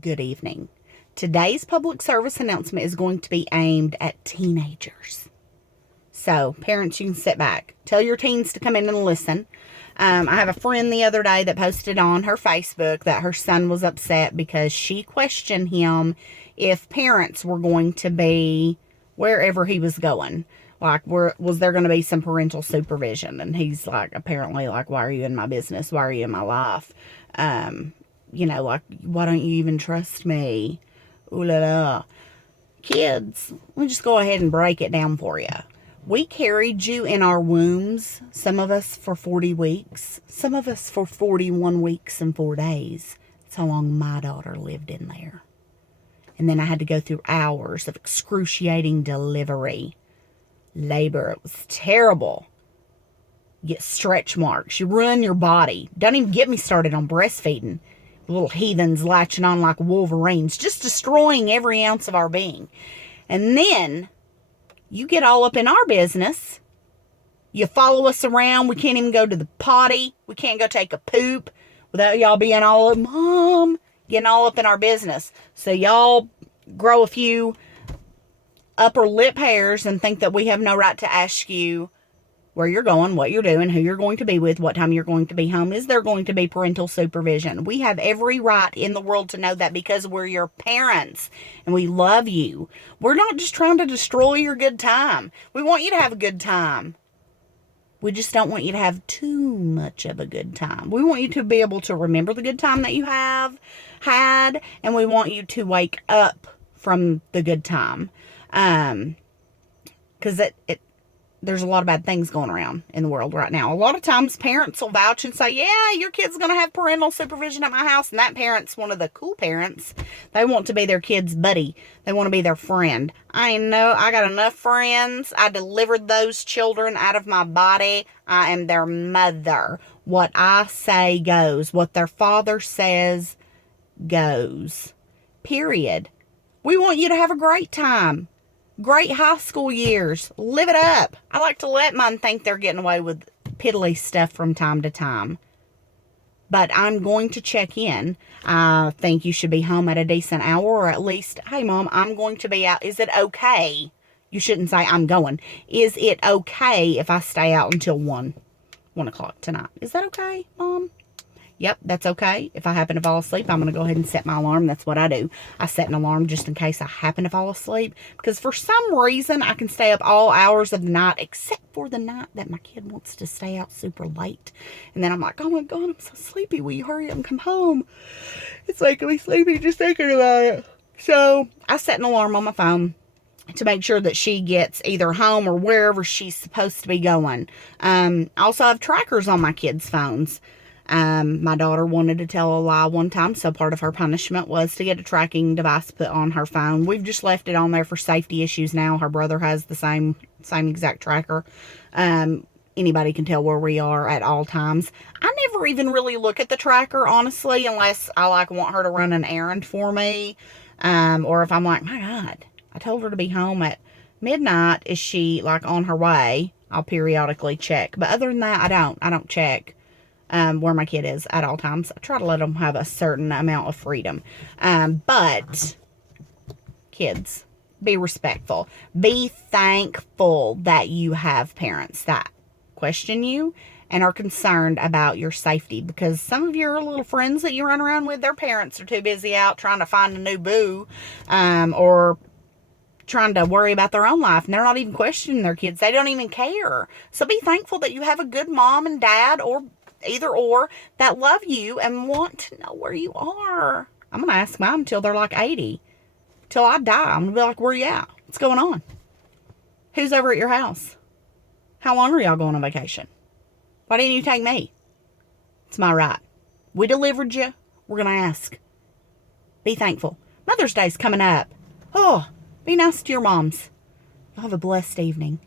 Good evening. Today's public service announcement is going to be aimed at teenagers. So, parents, you can sit back. Tell your teens to come in and listen. I have a friend the other day that posted on her Facebook that her son was upset because she questioned him if parents were going to be wherever he was going. Like, was there going to be some parental supervision? And he's like, apparently, like, why are you in my business? Why are you in my life? Like, why don't you even trust me? Ooh la la. Kids, let me just go ahead and break it down for you. We carried you in our wombs, some of us for 40 weeks, some of us for 41 weeks and 4 days. That's how long my daughter lived in there. And then I had to go through hours of excruciating delivery. Labor, it was terrible. You get stretch marks, you ruin your body. Don't even get me started on breastfeeding. Little heathens latching on like wolverines, just destroying every ounce of our being. And then you get all up in our business. You follow us around. We can't even go to the potty. We can't go take a poop without y'all being all up, Mom, getting all up in our business. So y'all grow a few upper lip hairs and think that we have no right to ask you where you're going, what you're doing, who you're going to be with, what time you're going to be home. Is there going to be parental supervision? We have every right in the world to know that because we're your parents and we love you. We're not just trying to destroy your good time. We want you to have a good time. We just don't want you to have too much of a good time. We want you to be able to remember the good time that you have had, and we want you to wake up from the good time. Because there's a lot of bad things going around in the world right now. A lot of times parents will vouch and say, yeah, your kid's going to have parental supervision at my house. And that parent's one of the cool parents. They want to be their kid's buddy. They want to be their friend. I got enough friends. I delivered those children out of my body. I am their mother. What I say goes. What their father says goes. Period. We want you to have a great time. Great high school years. Live it up. I like to let mine think they're getting away with piddly stuff from time to time. But I'm going to check in. I think you should be home at a decent hour, or at least, hey, Mom, I'm going to be out. Is it okay? You shouldn't say I'm going. Is it okay if I stay out until 1 o'clock tonight? Is that okay, Mom? Yep, that's okay. If I happen to fall asleep, I'm going to go ahead and set my alarm. That's what I do. I set an alarm just in case I happen to fall asleep. Because for some reason, I can stay up all hours of the night, except for the night that my kid wants to stay out super late. And then I'm like, oh my God, I'm so sleepy. Will you hurry up and come home? It's making me sleepy just thinking about it. So I set an alarm on my phone to make sure that she gets either home or wherever she's supposed to be going. I also have trackers on my kids' phones. My daughter wanted to tell a lie one time, so part of her punishment was to get a tracking device put on her phone. We've just left it on there for safety issues now. Her brother has the same exact tracker. Anybody can tell where we are at all times. I never even really look at the tracker, honestly, unless I want her to run an errand for me. Or if I'm like, my God, I told her to be home at midnight. Is she on her way? I'll periodically check. But other than that, I don't check where my kid is at all times. I try to let them have a certain amount of freedom. But kids, be respectful. Be thankful that you have parents that question you and are concerned about your safety, because some of your little friends that you run around with, their parents are too busy out trying to find a new boo, or trying to worry about their own life, and they're not even questioning their kids. They don't even care. So be thankful that you have a good mom and dad, or either or, that love you and want to know where you are. I'm going to ask mine until they're 80. Till I die, I'm going to be like, where you at? What's going on? Who's over at your house? How long are y'all going on vacation? Why didn't you take me? It's my right. We delivered you. We're going to ask. Be thankful. Mother's Day's coming up. Oh, be nice to your moms. Have a blessed evening.